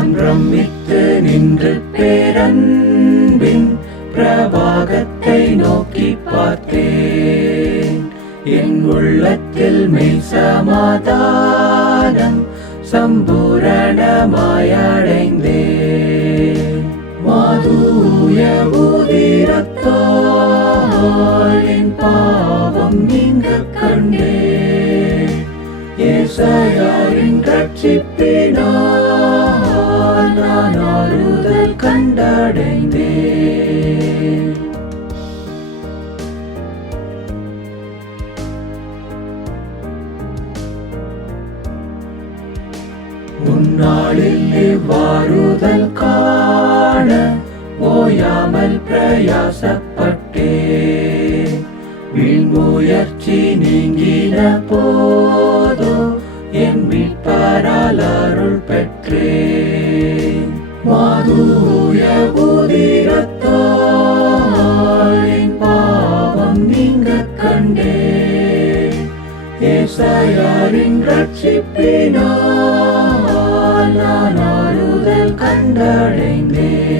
நான் பிரமித்து நின்று பேரன்பின் பிரபாகத்தை நோக்கி பார்த்தேன். என் உள்ளத்தில் மெய் சமாதானம் சம்பூரணமாய் அடைந்தேன். மாதூய உதிரத்தால் என் பாவம் நீங்க கண்டேன். ஏசாயாவின் ரட்சிப்பினால் நான் ஆறுதல் கண்டடைந்தேன். உன்னாளில் இவ்வாறுதல் காண ஓயாமல் பிரயாசப்பட்டேன். வீண்முயற்சி நீங்கின போதோ என் மீட்பரால் அருள் பெற்றேன். மாதூய உதிரத்தால் என் பாவம் நீங்க கண்டேன். ஏசாயாவின் ரட்சிப்பினால் நான் ஆறுதல் கண்டடைந்தேன்.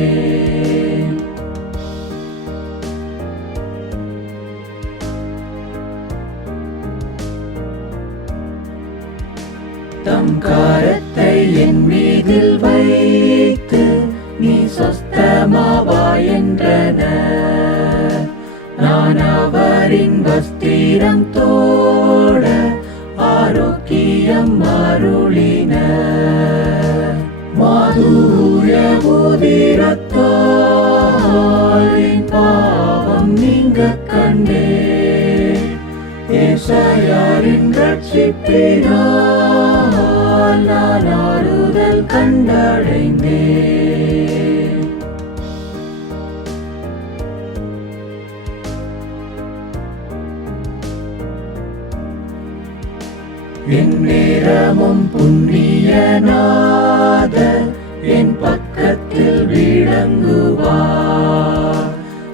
தம் கரத்தை என் மீதில் வைத்து நீ சொஸ்தமாவா என்றனர். நான் அவரின் வஸ்திரம் தோட ஆரோக்கியம் அருளினர். மாதூய உதிரத்தால் என் பாவம் நீங்க கண்டேன். ஏசாயாவின் ரட்சிப்பினால் நான் ஆறுதல் கண்டடைந்தேன். என் நேரமும் புண்ணியநாதர் என் பக்கத்தில் விளங்குவார்.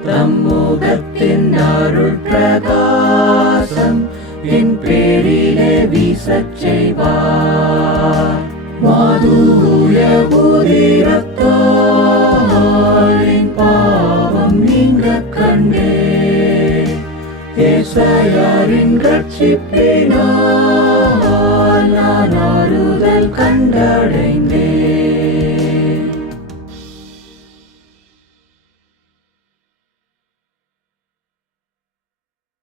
தம்முகத்தின் அருள் பிரகாசம் என் பேரிலே வீசச் செய்வார். மாதூய உதிரத்தால் என் பாவம் நீங்க கண்டேன். ஏசாயாவின் ரட்சிப்பினால்